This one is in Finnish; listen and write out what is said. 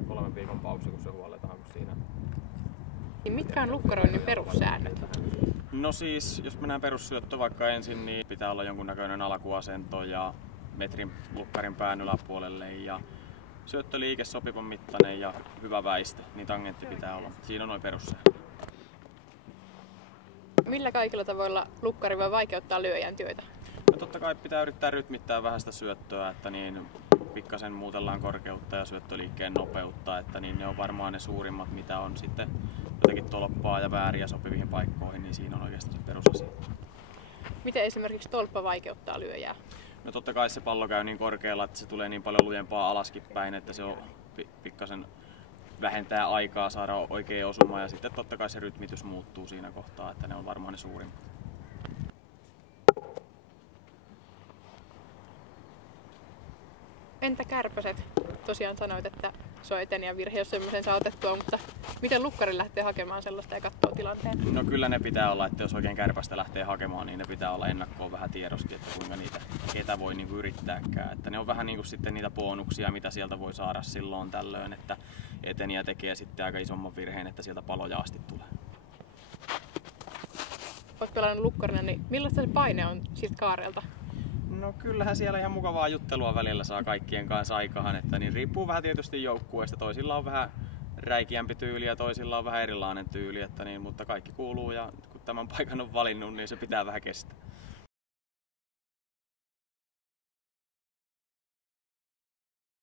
3 viikon paussi, kun se huolletaan, kun siinä. Mitkä on lukkaroinnin perussäännöt? No siis, jos mennään perussyöttö vaikka ensin, niin pitää olla jonkunnäköinen alkuasento ja metrin lukkarin pään yläpuolelle ja syöttöliike sopivan mittainen ja hyvä väiste, niin tangentti pitää olla. Siinä on noin perussäännöt. Millä kaikilla tavoilla lukkari voi vaikeuttaa lyöjän työtä? No totta kai pitää yrittää rytmittää vähän sitä syöttöä, että niin pikkasen muutellaan korkeutta ja syöttöliikkeen nopeutta, että niin ne on varmaan ne suurimmat, mitä on sitten jotenkin tolppaa ja vääriä sopiviin paikkoihin, niin siinä on oikeasti se perusasia. Miten esimerkiksi tolppa vaikeuttaa lyöjää? No totta kai se pallo käy niin korkealla, että se tulee niin paljon lujempaa alaskin päin, että se on pikkasen vähentää aikaa saada oikea osuma ja sitten totta kai se rytmitys muuttuu siinä kohtaa, että ne on varmaan ne suurimmat. Entä kärpäset? Tosiaan sanoit, että se on etenijän virhe, jos semmoisen saa otettua, mutta miten lukkari lähtee hakemaan sellaista ja katsoo tilanteen? No kyllä ne pitää olla, että jos oikein kärpästä lähtee hakemaan, niin ne pitää olla ennakkoon vähän tiedosti, että kuinka niitä ketä voi niinku yrittääkään. Että ne on vähän niinku sitten niitä bonuksia, mitä sieltä voi saada silloin tällöin, että etenijä tekee sitten aika isomman virheen, että sieltä paloja asti tulee. Olet pelannut lukkarina, niin millaista se paine on siltä kaarelta? No kyllähän siellä ihan mukavaa juttelua välillä saa kaikkien kanssa aikaan, että niin riippuu vähän tietysti joukkueesta. Toisilla on vähän räikeämpi tyyli ja toisilla on vähän erilainen tyyli, että niin, mutta kaikki kuuluu ja kun tämän paikan on valinnut, niin se pitää vähän kestää.